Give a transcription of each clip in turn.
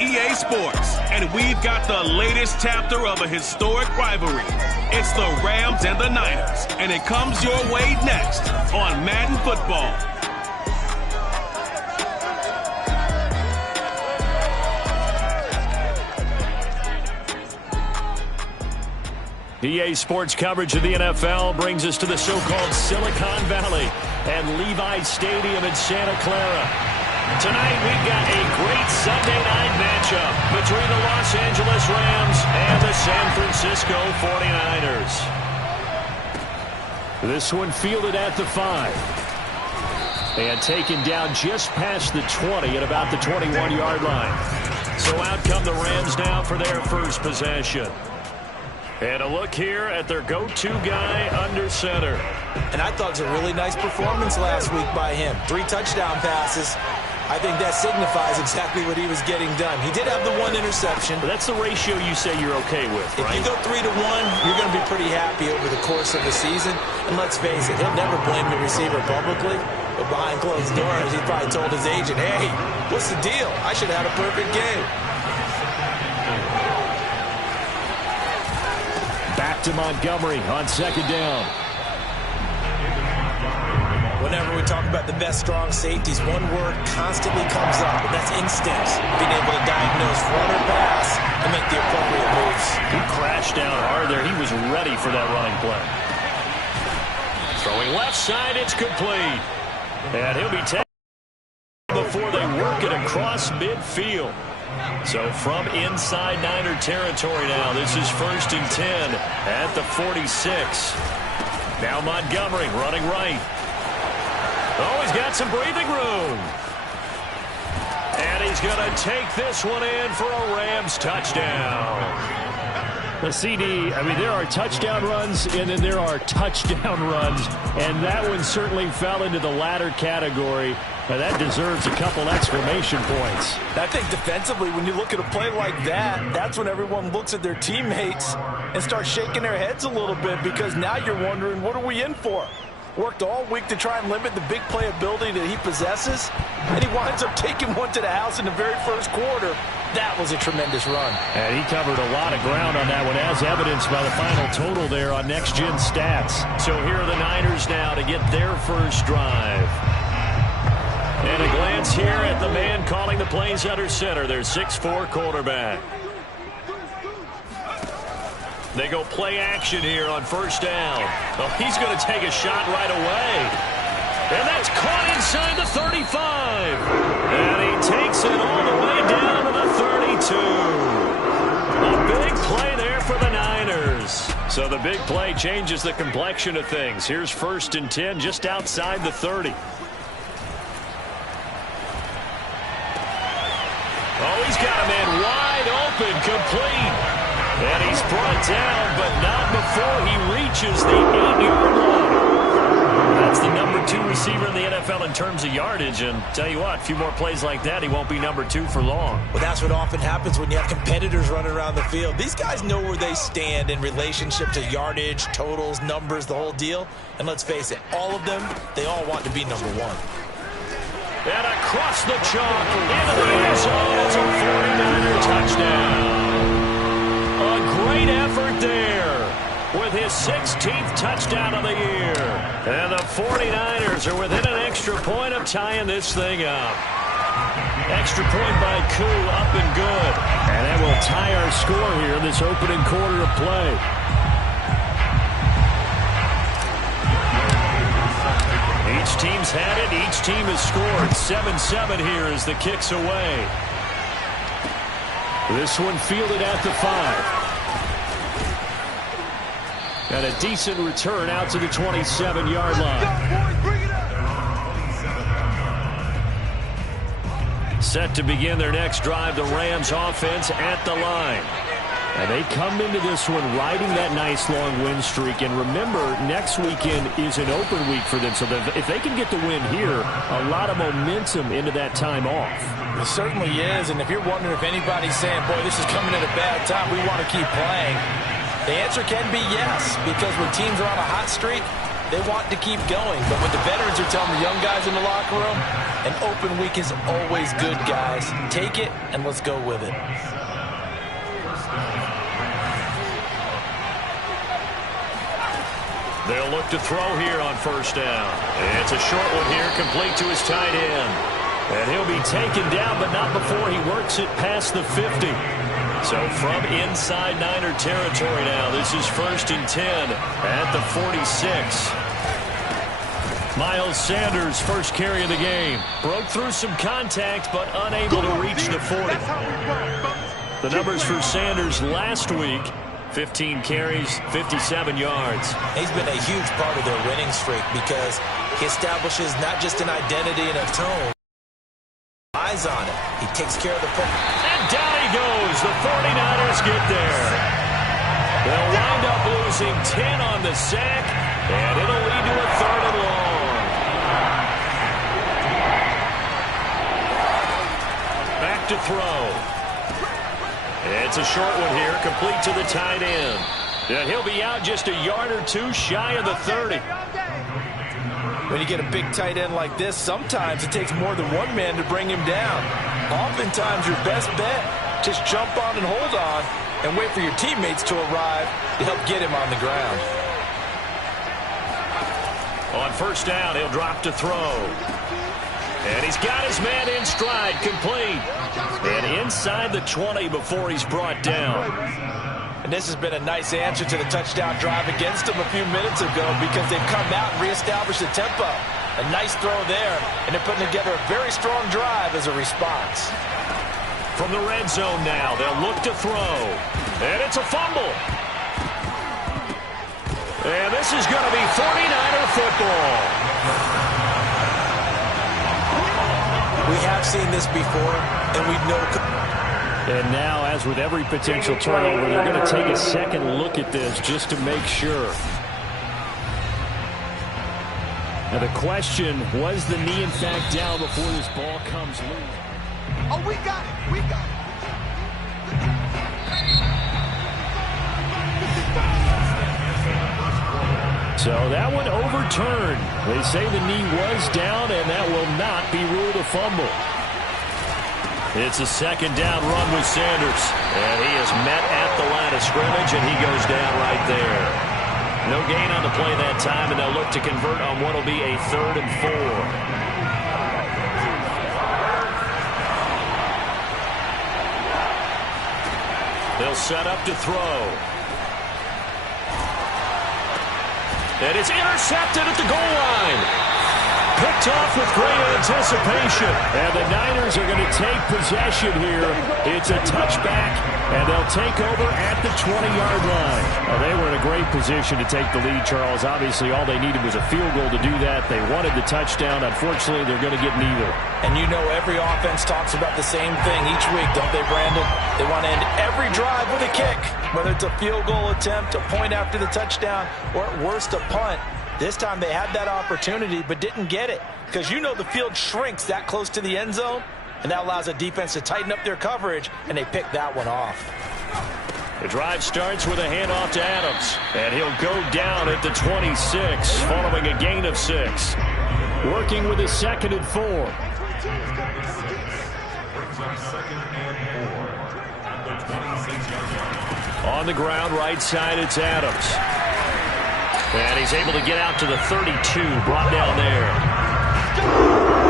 EA Sports, and we've got the latest chapter of a historic rivalry. It's the Rams and the Niners, and it comes your way next on Madden Football. EA Sports coverage of the NFL brings us to the so-called Silicon Valley and Levi's Stadium in Santa Clara. Tonight we've got a great Sunday night matchup between the Los Angeles Rams and the San Francisco 49ers. This one fielded at the 5. And taken down just past the 20 at about the 21-yard line. So out come the Rams now for their first possession. And a look here at their go-to guy under center. And I thought it was a really nice performance last week by him. 3 touchdown passes. I think that signifies exactly what he was getting done. He did have the 1 interception. But that's the ratio you say you're okay with, right? If you go 3 to 1, you're going to be pretty happy over the course of the season. And let's face it, he'll never blame the receiver publicly. But behind closed doors, he probably told his agent, hey, what's the deal? I should have had a perfect game. Back to Montgomery on second down. Whenever we talk about the best strong safeties, one word constantly comes up, and that's instincts. Being able to diagnose run or pass and make the appropriate moves. He crashed down hard there. He was ready for that running play. Throwing left side, it's complete. And he'll be taken before they work it across midfield. So from inside Niner territory now, this is 1st and 10 at the 46. Now Montgomery running right. Oh, he's got some breathing room. And he's going to take this one in for a Rams touchdown. The CD, I mean, there are touchdown runs, and then there are touchdown runs. And that one certainly fell into the latter category. Now that deserves a couple exclamation points. I think defensively, when you look at a play like that, that's when everyone looks at their teammates and starts shaking their heads a little bit, because now you're wondering, what are we in for? Worked all week to try and limit the big play ability that he possesses, and he winds up taking one to the house in the very first quarter. That was a tremendous run. And he covered a lot of ground on that one, as evidenced by the final total there on Next Gen Stats. So here are the Niners now to get their first drive. And a glance here at the man calling the plays under center, their 6'4" quarterback. They go play action here on first down. Oh, he's going to take a shot right away. And that's caught inside the 35. And he takes it all the way down to the 32. A big play there for the Niners. So the big play changes the complexion of things. Here's 1st and 10 just outside the 30. Oh, he's got a man wide open, complete. And he's brought down, but not before he reaches the 8-yard line. That's the number 2 receiver in the NFL in terms of yardage. And tell you what, a few more plays like that, he won't be number 2 for long. Well, that's what often happens when you have competitors running around the field. These guys know where they stand in relationship to yardage, totals, numbers, the whole deal. And let's face it, all of them, they all want to be number 1. And across the chalk, into the end zone, it's a 49er touchdown. A great effort there with his 16th touchdown of the year. And the 49ers are within an extra point of tying this thing up. Extra point by Koo, up and good. And that will tie our score here in this opening quarter of play. Each team's had it. Each team has scored. 7-7 here as the kick's away. This one fielded at the 5. And a decent return out to the 27-yard line. Set to begin their next drive, the Rams offense at the line. And they come into this one riding that nice long win streak. And remember, next weekend is an open week for them. So if they can get the win here, a lot of momentum into that time off. It certainly is. And if you're wondering if anybody's saying, boy, this is coming at a bad time, we want to keep playing, the answer can be yes. Because when teams are on a hot streak, they want to keep going. But what the veterans are telling the young guys in the locker room, An open week is always good, guys. Take it, and let's go with it. They'll look to throw here on first down. It's a short one here, complete to his tight end. And he'll be taken down, but not before he works it past the 50. So from inside Niner territory now, this is 1st and 10 at the 46. Miles Sanders, first carry of the game. Broke through some contact, but unable to reach the 40. The numbers for Sanders last week: 15 carries, 57 yards. He's been a huge part of their winning streak because he establishes not just an identity and a tone. Eyes on it. He takes care of the football. And down he goes. The 49ers get there. They'll wind up losing 10 on the sack, and it'll lead to a 3rd and long. Back to throw. It's a short one here, complete to the tight end. And he'll be out just a yard or two shy of the 30. When you get a big tight end like this, sometimes it takes more than one man to bring him down. Oftentimes, your best bet, just jump on and hold on and wait for your teammates to arrive to help get him on the ground. On first down, he'll drop to throw. And he's got his man in stride, complete. And inside the 20 before he's brought down. And this has been a nice answer to the touchdown drive against them a few minutes ago because they've come out and reestablished the tempo. A nice throw there, and they're putting together a very strong drive as a response. From the red zone now, they'll look to throw. And it's a fumble. And this is going to be 49er football. We have seen this before, and we know. And now, as with every potential turnover, they're going to take a second look at this just to make sure. Now the question, was the knee in fact down before this ball comes loose? Oh, we got it. We got it. So that one overturned. They say the knee was down, and that will not be ruled a fumble. It's a second down run with Sanders. And he is met at the line of scrimmage, and he goes down right there. No gain on the play that time, and they'll look to convert on what will be a 3rd and 4. They'll set up to throw. And it's intercepted at the goal line. Picked off with great anticipation. And the Niners are going to take possession here. It's a touchback, and they'll take over at the 20-yard line. Well, they were in a great position to take the lead, Charles. Obviously, all they needed was a field goal to do that. They wanted the touchdown. Unfortunately, they're going to get neither. And you know every offense talks about the same thing each week, don't they, Brandon? They want to end every drive with a kick, whether it's a field goal attempt, a point after the touchdown, or at worst, a punt. This time they had that opportunity but didn't get it because you know the field shrinks that close to the end zone, and that allows a defense to tighten up their coverage, and they pick that one off. The drive starts with a handoff to Adams, and he'll go down at the 26 following a gain of 6. Working with a 2nd and 4. On the ground, right side, it's Adams. And he's able to get out to the 32, brought down there.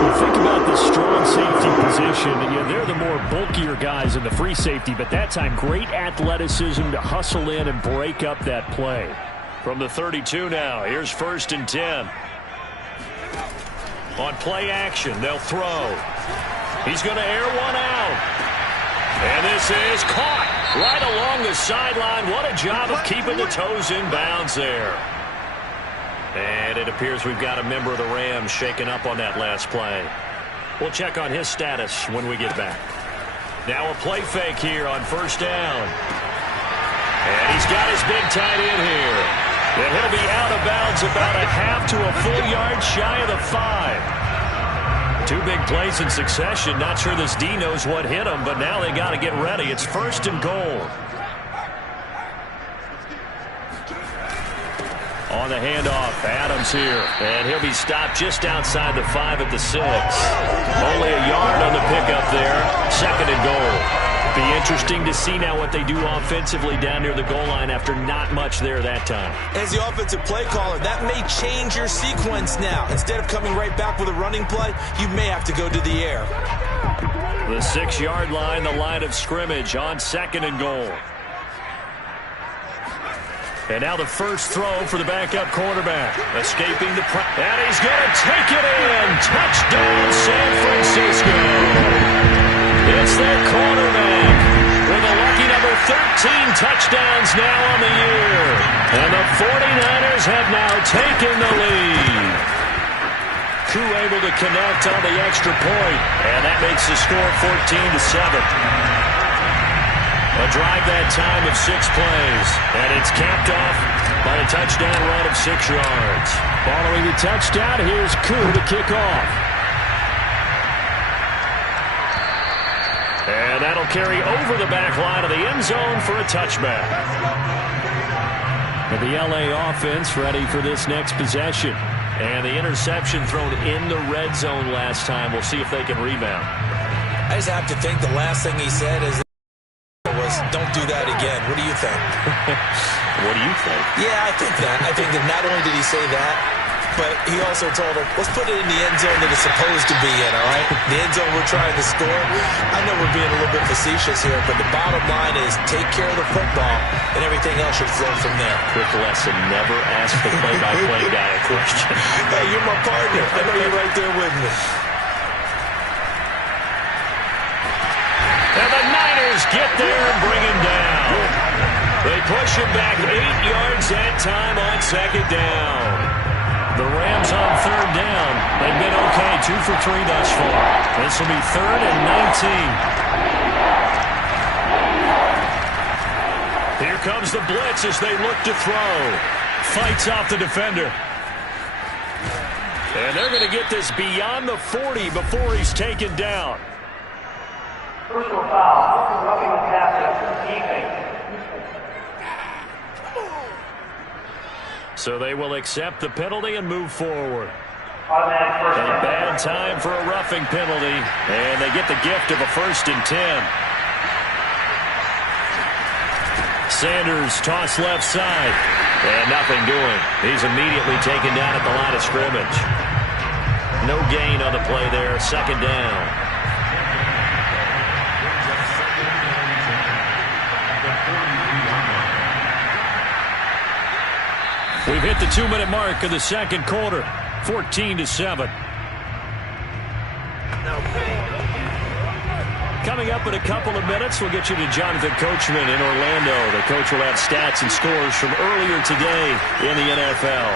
You think about the strong safety position. Yeah, they're the more bulkier guys in the free safety, but that time, great athleticism to hustle in and break up that play. From the 32 now, here's 1st and 10. On play action, they'll throw. He's going to air one out. And this is caught right along the sideline. What a job of keeping the toes in bounds there. And it appears we've got a member of the Rams shaken up on that last play. We'll check on his status when we get back. Now a play fake here on 1st down. And he's got his big tight end here. And he'll be out of bounds about a half to a full yard shy of the 5. 2 big plays in succession. Not sure this D knows what hit him, but now they got to get ready. It's 1st and goal. On the handoff, Adams here. And he'll be stopped just outside the 5 at the 6. Only a yard on the pickup there. 2nd and goal. Be interesting to see now what they do offensively down near the goal line after not much there that time. As the offensive play caller, that may change your sequence now. Instead of coming right back with a running play, you may have to go to the air. The 6-yard line, the line of scrimmage on 2nd and goal. And now the first throw for the backup quarterback. Escaping the pressure. And he's going to take it in. Touchdown, San Francisco. It's their quarterback with a lucky number 13 touchdowns now on the year. And the 49ers have now taken the lead. Koo able to connect on the extra point. And that makes the score 14-7. A drive that time of 6 plays, and it's capped off by a touchdown run of 6 yards. Following the touchdown, here's Koo to kick off. And that'll carry over the back line of the end zone for a touchback. And the LA offense ready for this next possession. And the interception thrown in the red zone last time. We'll see if they can rebound. I just have to think the last thing he said is, don't do that again. What do you think? What do you think? Yeah, I think that. I think that not only did he say that, but he also told him, let's put it in the end zone that it's supposed to be in, all right? The end zone we're trying to score. I know we're being a little bit facetious here, but the bottom line is take care of the football, and everything else should flow from there. Quick lesson, never ask the play-by-play guy a question. Hey, you're my partner. I know you're right there with me. And the Niners get there and bring him down. They push him back 8 yards that time on 2nd down. The Rams on 3rd down. They've been okay, 2 for 3 thus far. This will be 3rd and 19. Here comes the blitz as they look to throw. Fights off the defender. And they're going to get this beyond the 40 before he's taken down. Personal foul. Roughing the passer. Teammate. So they will accept the penalty and move forward. Automatic first A down. bad time for a roughing penalty, and they get the gift of a 1st and 10. Sanders toss left side, and nothing doing. He's immediately taken down at the line of scrimmage. No gain on the play there, 2nd down. We've hit the 2-minute mark of the 2nd quarter, 14-7. Coming up in a couple of minutes, we'll get you to Jonathan Coachman in Orlando. The coach will have stats and scores from earlier today in the NFL.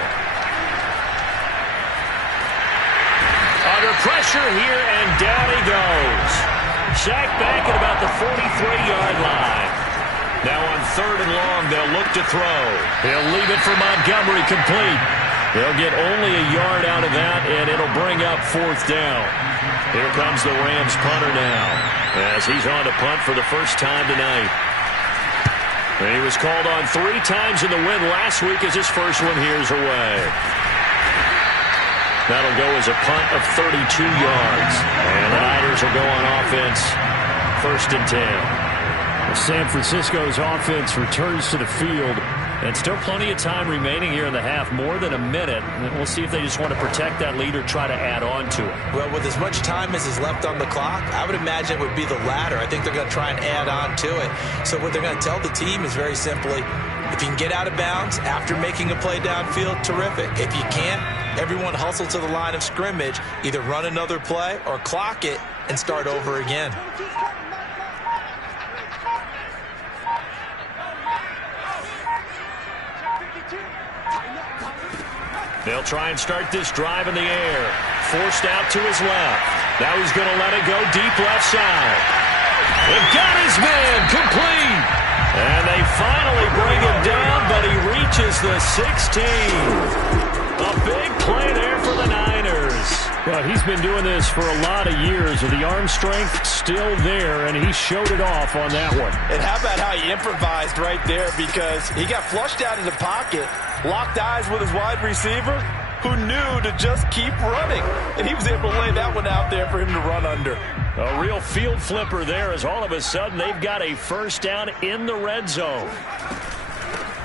Under pressure here, and down he goes. Sacked back at about the 43-yard line. Now on 3rd and long, they'll look to throw. He'll leave it for Montgomery complete. They'll get only a yard out of that, and it'll bring up 4th down. Here comes the Rams punter now, as he's on to punt for the first time tonight. And he was called on 3 times in the win last week as his first one here's away. That'll go as a punt of 32 yards. And the Niners will go on offense, 1st and 10. San Francisco's offense returns to the field, and still plenty of time remaining here in the half, more than a minute. And we'll see if they just want to protect that lead or try to add on to it. Well, with as much time as is left on the clock, I would imagine it would be the latter. I think they're going to try and add on to it. So what they're going to tell the team is very simply, if you can get out of bounds after making a play downfield, terrific. If you can't, everyone hustle to the line of scrimmage, either run another play or clock it and start over again. They'll try and start this drive in the air. Forced out to his left. Now he's going to let it go deep left side. They've got his man complete. And they finally bring him down, but he reaches the 16. A big play there for the Niners. Well, he's been doing this for a lot of years, with the arm strength still there, and he showed it off on that one. And how about how he improvised right there, because he got flushed out of the pocket, locked eyes with his wide receiver, who knew to just keep running. And he was able to lay that one out there for him to run under. A real field flipper there, as all of a sudden they've got a first down in the red zone.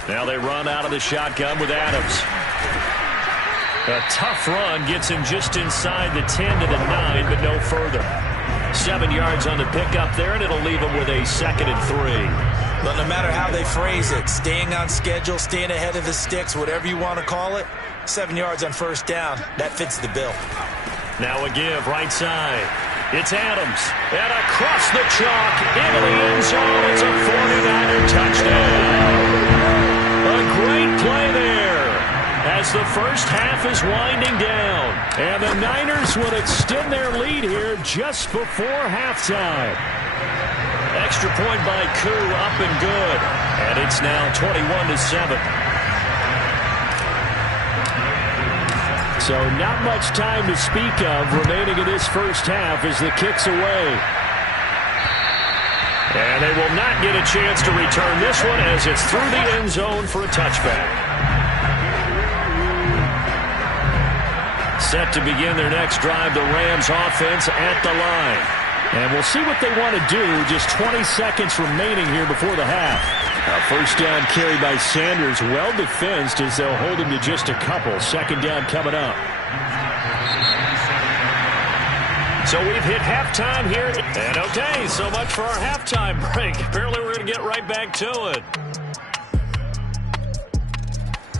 Now they run out of the shotgun with Adams. A tough run gets him just inside the 10 to the 9, but no further. 7 yards on the pickup there, and it'll leave him with a 2nd and 3. But no matter how they phrase it, staying on schedule, staying ahead of the sticks, whatever you want to call it, 7 yards on first down, that fits the bill. Now a give right side. It's Adams. And across the chalk into the end zone. It's a 49er touchdown. A great play there as the first half is winding down. And the Niners will extend their lead here just before halftime. Extra point by Koo, up and good. And it's now 21-7. So not much time to speak of remaining in this first half as the kick's away. And they will not get a chance to return this one as it's through the end zone for a touchback. Set to begin their next drive, the Rams offense at the line. And we'll see what they want to do. Just 20 seconds remaining here before the half. A first down carry by Sanders, well defensed as they'll hold him to just a couple. 2nd down coming up. So we've hit halftime here. And okay, so much for our halftime break. Apparently we're going to get right back to it.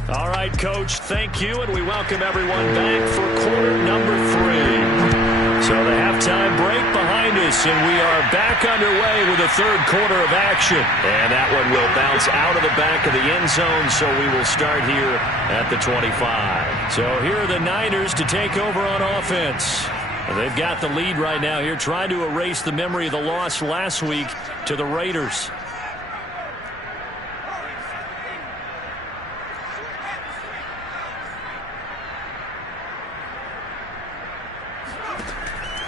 All right, Coach, thank you, and we welcome everyone back for quarter number 3. So the halftime break behind us, and we are back underway with the third quarter of action. And that one will bounce out of the back of the end zone, so we will start here at the 25. So here are the Niners to take over on offense. They've got the lead right now here, trying to erase the memory of the loss last week to the Raiders.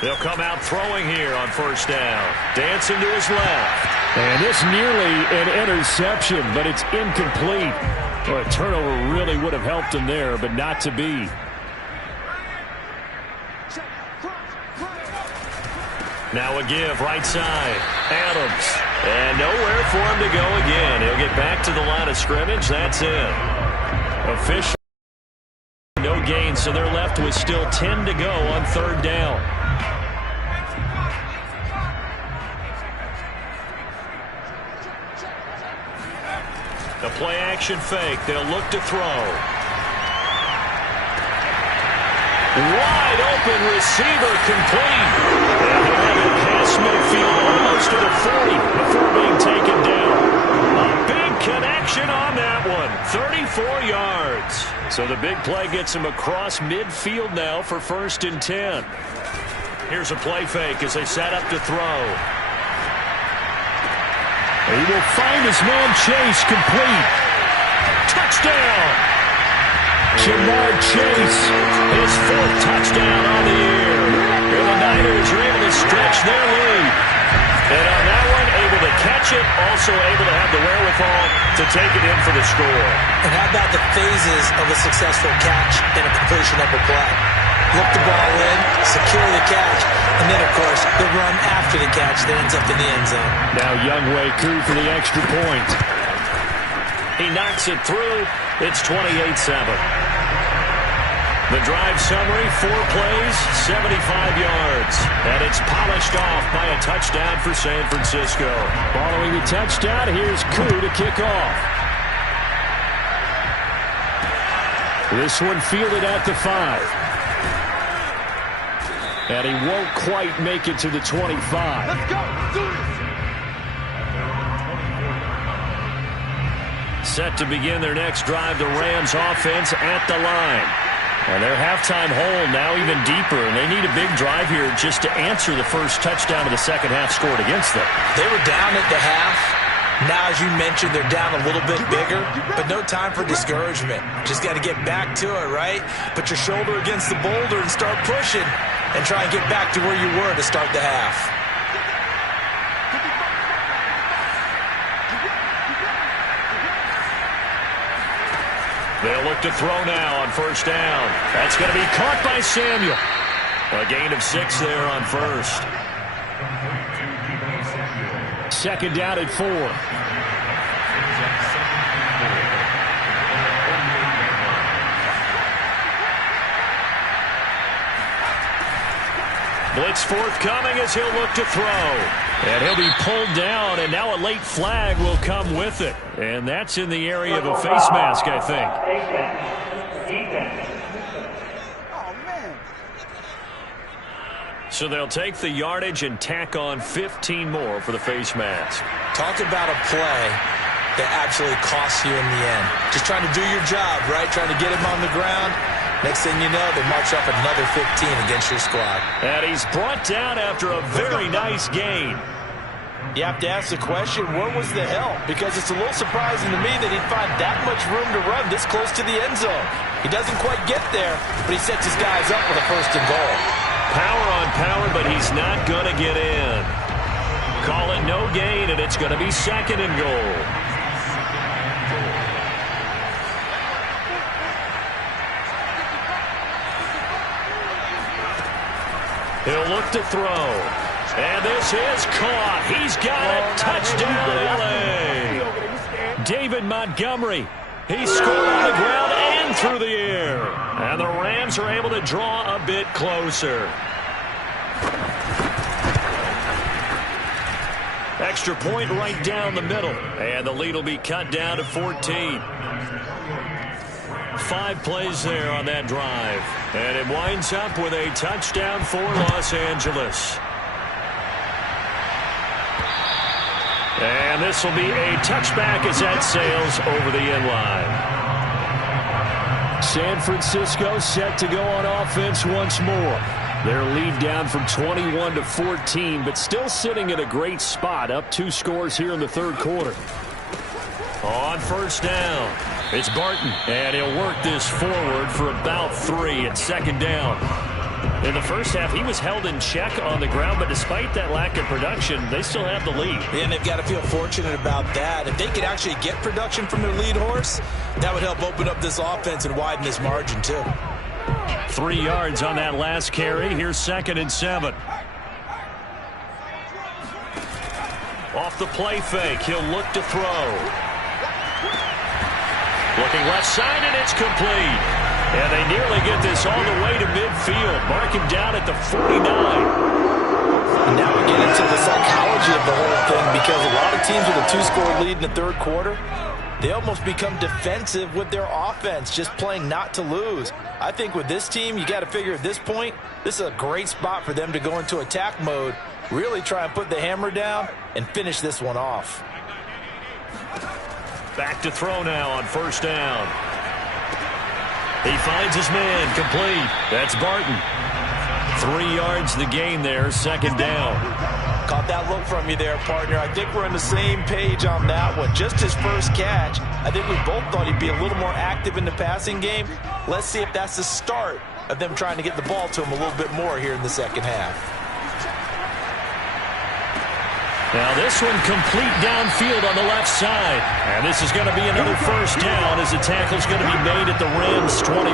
They'll come out throwing here on first down. Dancing to his left. And it's nearly an interception, but it's incomplete. Well, a turnover really would have helped him there, but not to be. Now a give right side. Adams. And nowhere for him to go again. He'll get back to the line of scrimmage. That's it. Official. No gain, so they're left with still 10 to go on 3rd down. The play action fake. They'll look to throw. Wide open receiver complete. And he'll have it past midfield almost to the 40 before being taken down. A big connection on that one. 34 yards. So the big play gets him across midfield now for 1st and 10. Here's a play fake as they set up to throw. He will find his man Chase complete. Touchdown! Jamar Chase, his 4th touchdown on the year. And the Niners are able to stretch their lead. And on that one, able to catch it, also able to have the wherewithal to take it in for the score. And how about the phases of a successful catch and a completion of a play? Look the ball in, secure the catch, and then, of course, the run after the catch that ends up in the end zone. Now Younghoe Koo for the extra point. He knocks it through. It's 28-7. The drive summary, 4 plays, 75 yards. And it's polished off by a touchdown for San Francisco. Following the touchdown, here's Koo to kick off. This one fielded at the 5. And he won't quite make it to the 25. Let's go. Do this. Set to begin their next drive, the Rams offense at the line. And their halftime hole now even deeper, and they need a big drive here just to answer the first touchdown of the second half scored against them. They were down at the half, Now, as you mentioned, they're down a little bit bigger, but no time for discouragement. Just got to get back to it, right? Put your shoulder against the boulder and start pushing and try and get back to where you were to start the half. They'll look to throw now on first down. That's going to be caught by Samuel. A gain of 6 there on first. Second down at 4. Blitz forthcoming as he'll look to throw. And he'll be pulled down, and now a late flag will come with it. And that's in the area of a face mask, I think. So they'll take the yardage and tack on 15 more for the face mask. Talk about a play that absolutely costs you in the end. Just trying to do your job, right? Trying to get him on the ground. Next thing you know, they march up another 15 against your squad. And he's brought down after a very nice gain. You have to ask the question, where was the help? Because it's a little surprising to me that he'd find that much room to run this close to the end zone. He doesn't quite get there, but he sets his guys up with a first and goal. Power on power, but he's not going to get in. Call it no gain, and it's going to be second and goal. He'll look to throw. And this is caught. He's got it. Touchdown, L.A. David Montgomery. He scored on the ground and through the air. And the Rams are able to draw a bit closer. Extra point right down the middle. And the lead will be cut down to 14. 5 plays there on that drive. And it winds up with a touchdown for Los Angeles. And this will be a touchback as that sails over the end line. San Francisco set to go on offense once more. Their lead down from 21 to 14, but still sitting at a great spot, up 2 scores here in the third quarter. On first down, it's Barton, and he'll work this forward for about 3 at second down. In the first half, he was held in check on the ground, but despite that lack of production, they still have the lead. And they've got to feel fortunate about that. If they could actually get production from their lead horse, that would help open up this offense and widen this margin, too. 3 yards on that last carry. Here's second and 7. Off the play fake, he'll look to throw. Looking left side, and it's complete. And they nearly get this all the way to midfield. Mark him down at the 49. And now we get into the psychology of the whole thing, because a lot of teams with a 2-score lead in the third quarter, they almost become defensive with their offense, just playing not to lose. I think with this team, you got to figure at this point, this is a great spot for them to go into attack mode, really try and put the hammer down and finish this one off. Back to throw now on first down. He finds his man, complete. That's Barton. 3 yards the gain there, second down. Caught that look from you there, partner. I think we're on the same page on that one. Just his first catch. I think we both thought he'd be a little more active in the passing game. Let's see if that's the start of them trying to get the ball to him a little bit more here in the second half. Now this one complete downfield on the left side. And this is going to be another first down as the tackle's going to be made at the Rams' 21.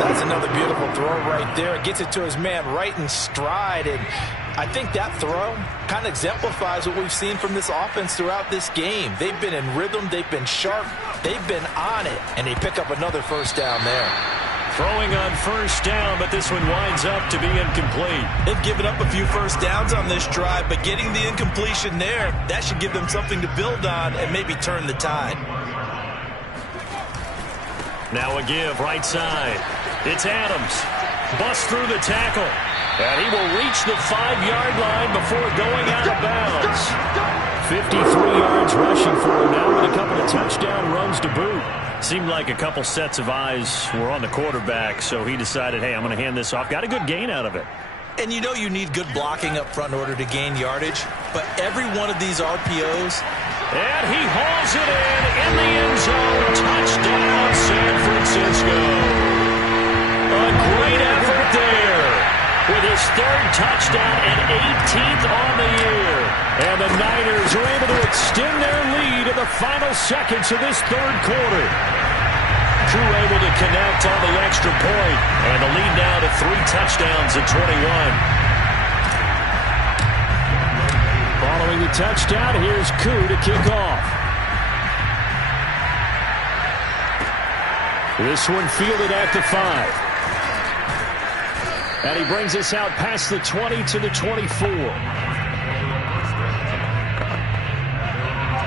That's another beautiful throw right there. It gets it to his man right in stride. And I think that throw kind of exemplifies what we've seen from this offense throughout this game. They've been in rhythm. They've been sharp. They've been on it. And they pick up another first down there. Throwing on first down, but this one winds up to be incomplete. They've given up a few first downs on this drive, but getting the incompletion there, that should give them something to build on and maybe turn the tide. Now a give, right side. It's Adams. Busts through the tackle. And he will reach the 5-yard line before going out of bounds. 53 yards rushing for him now with a couple of touchdown runs to boot. Seemed like a couple sets of eyes were on the quarterback, so he decided, hey, I'm going to hand this off. Got a good gain out of it. And you know you need good blocking up front in order to gain yardage, but every one of these RPOs. And he hauls it in the end zone. Touchdown, San Francisco. A great effort there with his third touchdown and 18th on the year. And the Niners are able to extend their lead in the final seconds of this third quarter. Crew able to connect on the extra point, and the lead now to 3 touchdowns at 21. Following the touchdown, here's Koo to kick off. This one fielded at the 5. And he brings us out past the 20 to the 24.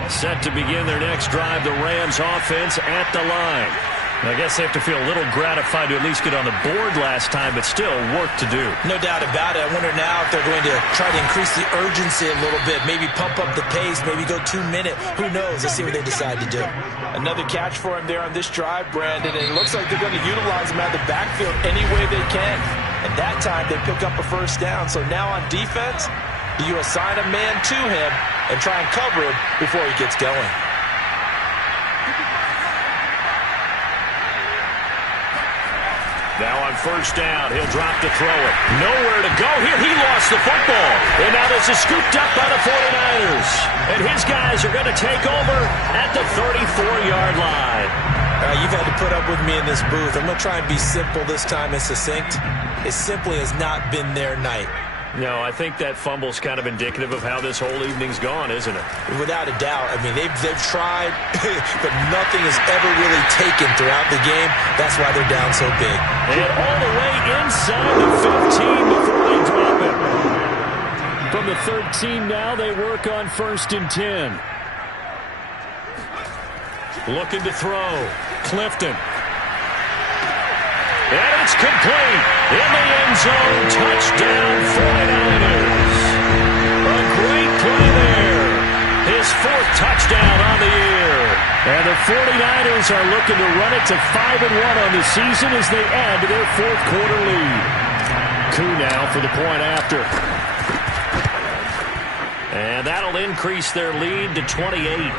Set to begin their next drive, the Rams offense at the line. I guess they have to feel a little gratified to at least get on the board last time, but still work to do. No doubt about it. I wonder now if they're going to try to increase the urgency a little bit, maybe pump up the pace, maybe go 2 minute. Who knows? Let's see what they decide to do. Another catch for him there on this drive, Brandon, and it looks like they're going to utilize him out of the backfield any way they can. And that time they pick up a first down. So now on defense, you assign a man to him and try and cover him before he gets going. Now on first down, he'll drop to throw it. Nowhere to go here. He lost the football. And now this is scooped up by the 49ers. And his guys are going to take over at the 34-yard line. You've had to put up with me in this booth. I'm going to try and be simple this time and succinct. It simply has not been their night. No, I think that fumble's kind of indicative of how this whole evening's gone, isn't it? Without a doubt. I mean, they've tried, but nothing has ever really taken throughout the game. That's why they're down so big. And all the way inside the 15 before they drop it. From the 13 now, they work on 1st and 10. Looking to throw. Clifton. And it's complete. In the end zone, touchdown 49ers. A great play there. His 4th touchdown on the year. And the 49ers are looking to run it to 5-1 on the season as they add to their 4th quarter lead. Koo now for the point after. And that'll increase their lead to 28.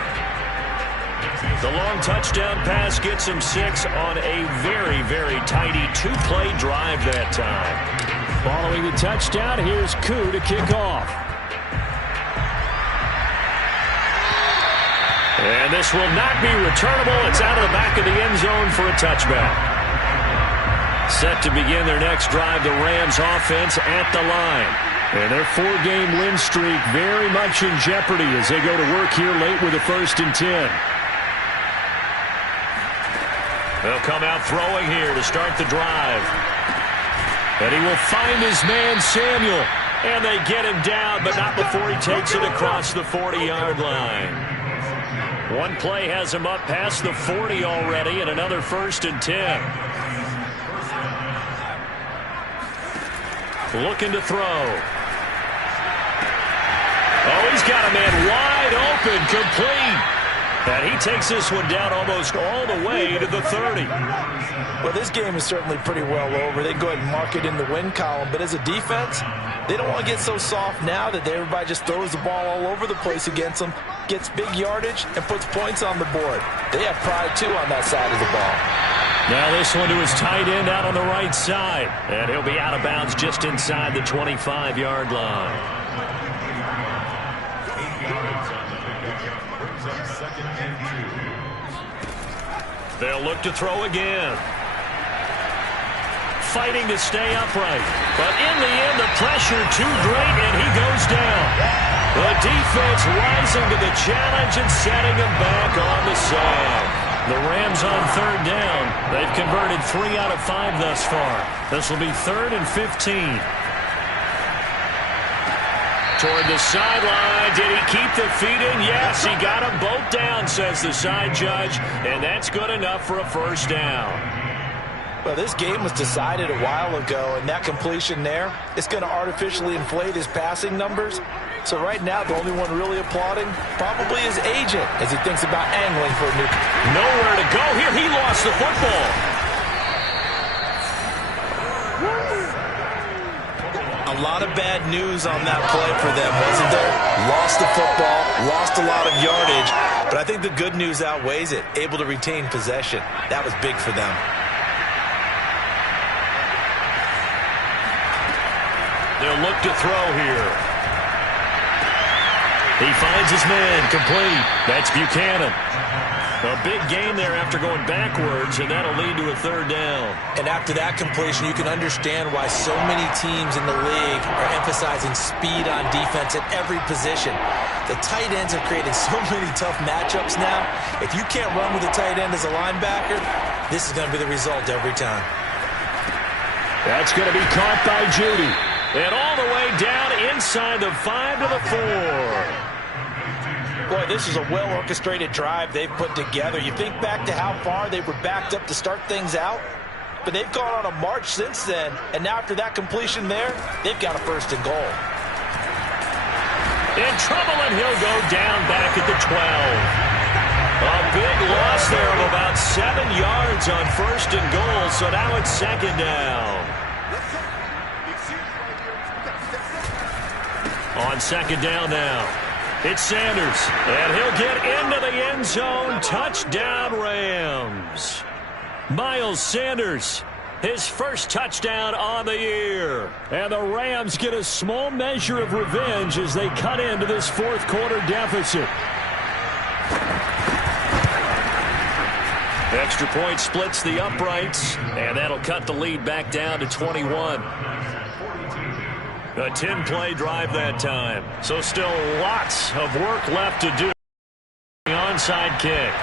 The long touchdown pass gets him 6 on a very, very tidy 2-play drive that time. Following the touchdown, here's Koo to kick off. And this will not be returnable. It's out of the back of the end zone for a touchback. Set to begin their next drive, the Rams offense at the line. And their 4-game win streak very much in jeopardy as they go to work here late with a 1st and 10. They'll come out throwing here to start the drive. And he will find his man, Samuel. And they get him down, but not before he takes it across the 40-yard line. One play has him up past the 40 already, and another 1st and 10. Looking to throw. Oh, he's got a man wide open, complete. And he takes this one down almost all the way to the 30. Well, this game is certainly pretty well over. They can go ahead and mark it in the win column. But as a defense, they don't want to get so soft now that everybody just throws the ball all over the place against them, gets big yardage, and puts points on the board. They have pride, too, on that side of the ball. Now this one to his tight end out on the right side. And he'll be out of bounds just inside the 25-yard line. They'll look to throw again. Fighting to stay upright. But in the end, the pressure too great, and he goes down. The defense rising to the challenge and setting him back on the side. The Rams on 3rd down. They've converted 3 out of 5 thus far. This will be 3rd and 15. Toward the sideline. Did he keep the feet in? Yes, he got them both down, says the side judge. And that's good enough for a 1st down. Well, this game was decided a while ago, and that completion there, it's going to artificially inflate his passing numbers. So right now, the only one really applauding probably his agent as he thinks about angling for a new... Nowhere to go here. He lost the football. A a lot of bad news on that play for them, wasn't there? Lost the football, lost a lot of yardage, but I think the good news outweighs it. Able to retain possession. That was big for them. They'll look to throw here. He finds his man, complete. That's Buchanan. A big gain there after going backwards, and that'll lead to a third down. And after that completion, you can understand why so many teams in the league are emphasizing speed on defense at every position. The tight ends have created so many tough matchups now. If you can't run with a tight end as a linebacker, this is going to be the result every time. That's going to be caught by Judy. And all the way down inside the 5 to the 4. Boy, this is a well-orchestrated drive they've put together. You think back to how far they were backed up to start things out, but they've gone on a march since then, and now after that completion there, they've got a first and goal. In trouble, and he'll go down back at the 12. A big loss there of about 7 yards on first and goal, so now it's second down. On second down now, it's Sanders, and he'll get into the end zone. Touchdown, Rams. Miles Sanders, his first touchdown on the year. And the Rams get a small measure of revenge as they cut into this fourth quarter deficit. Extra point splits the uprights, and that'll cut the lead back down to 21. A 10-play drive that time. So still lots of work left to do. The onside kick.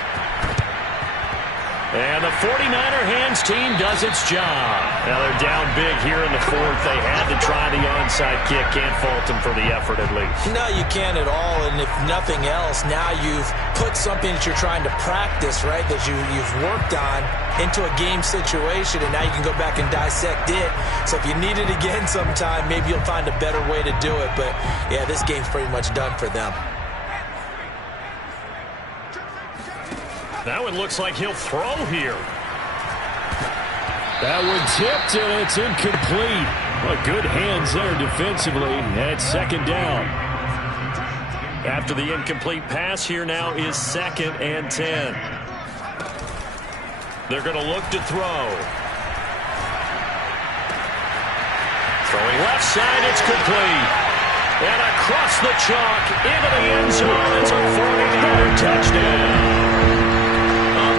And the 49er hands team does its job. Now they're down big here in the fourth. They had to try the onside kick. Can't fault them for the effort at least. No, you can't at all. And if nothing else, now you've put something that you're trying to practice, right, that you've worked on into a game situation, and now you can go back and dissect it. So if you need it again sometime, maybe you'll find a better way to do it. But, yeah, this game's pretty much done for them. That one looks like he'll throw here. That one tipped, and it's incomplete. Well, good hands there defensively, and it's second down. After the incomplete pass, here now is 2nd and 10. They're going to look to throw. Throwing left side, it's complete. And across the chalk, into the end zone, it's a 43rd touchdown.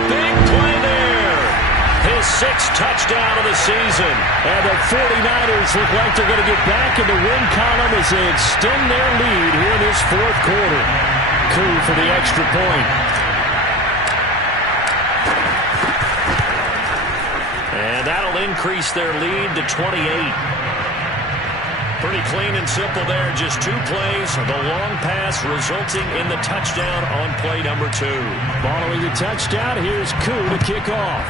Big play there. His 6th touchdown of the season. And the 49ers look like they're going to get back in the win column as they extend their lead here in this fourth quarter. Coup for the extra point. And that'll increase their lead to 28. Pretty clean and simple there. Just 2 plays. The long pass resulting in the touchdown on play number 2. Following the touchdown, here's Koo to kick off.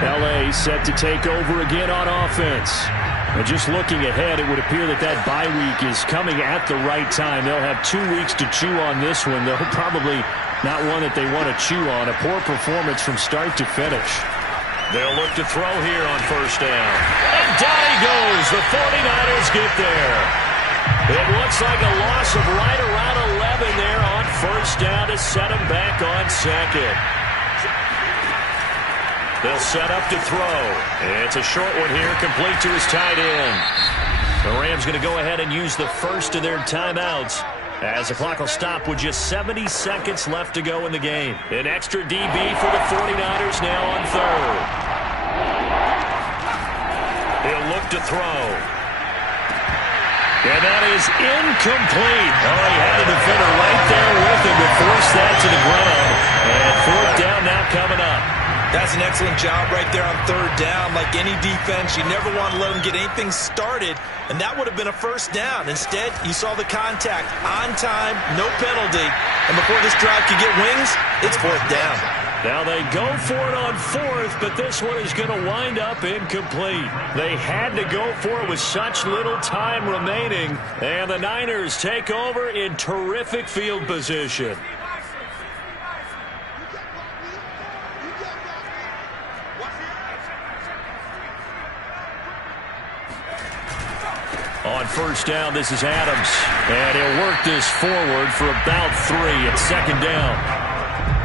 LA set to take over again on offense. And just looking ahead, it would appear that bye week is coming at the right time. They'll have 2 weeks to chew on this one. They'll probably not one that they want to chew on. A poor performance from start to finish. They'll look to throw here on first down. And down he goes. The 49ers get there. It looks like a loss of right around 11 there on first down to set him back on second. They'll set up to throw. It's a short one here, complete to his tight end. The Rams going to go ahead and use the first of their timeouts, as the clock will stop with just 70 seconds left to go in the game. An extra DB for the 49ers now on third. He'll look to throw. And that is incomplete. Oh, he had the defender right there with him to force that to the ground. And fourth down now coming up. That's an excellent job right there on third down. Like any defense, you never want to let them get anything started, and that would have been a first down. Instead, you saw the contact on time, no penalty, and before this drive could get wings, it's fourth down. Now they go for it on fourth, but this one is going to wind up incomplete. They had to go for it with such little time remaining, and the Niners take over in terrific field position. On first down, this is Adams. And he'll work this forward for about 3 at second down.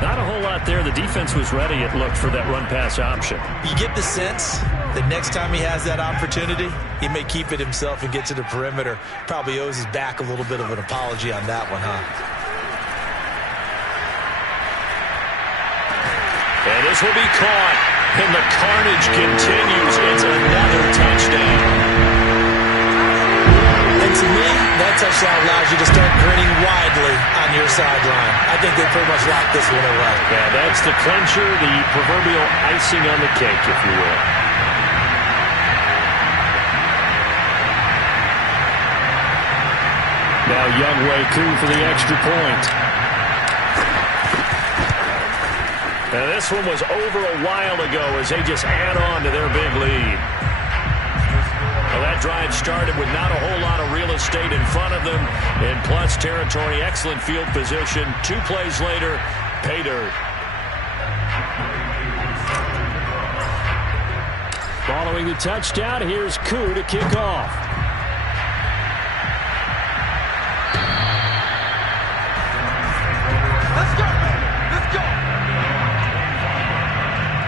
Not a whole lot there. The defense was ready, it looked, for that run-pass option. You get the sense that next time he has that opportunity, he may keep it himself and get to the perimeter. Probably owes his back a little bit of an apology on that one, huh? And this will be caught. And the carnage continues. It's another touchdown. And to me, that touchdown allows you to start grinning widely on your sideline. I think they pretty much locked this one away. Yeah, that's the clincher, the proverbial icing on the cake, if you will. Now Younghoe Koo for the extra point. Now this one was over a while ago as they just add on to their big lead. Well, that drive started with not a whole lot of real estate in front of them. In plus territory, excellent field position. 2 plays later, pay dirt. Following the touchdown, here's Koo to kick off. Let's go! Let's go!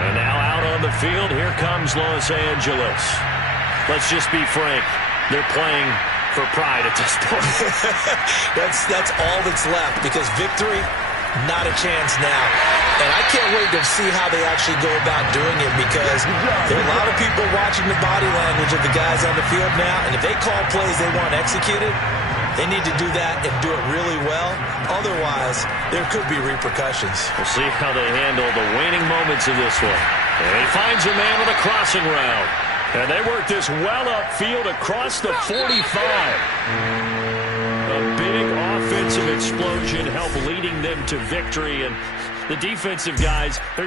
And now out on the field, here comes Los Angeles. Let's just be frank. They're playing for pride at this point. That's all that's left, because victory, not a chance now. And I can't wait to see how they actually go about doing it, because there are a lot of people watching the body language of the guys on the field now, and if they call plays they want executed, they need to do that and do it really well. Otherwise, there could be repercussions. We'll see how they handle the waning moments of this one. And he finds a man with a crossing route. And they work this well upfield across the 45. A big offensive explosion helped leading them to victory. And the defensive guys, they're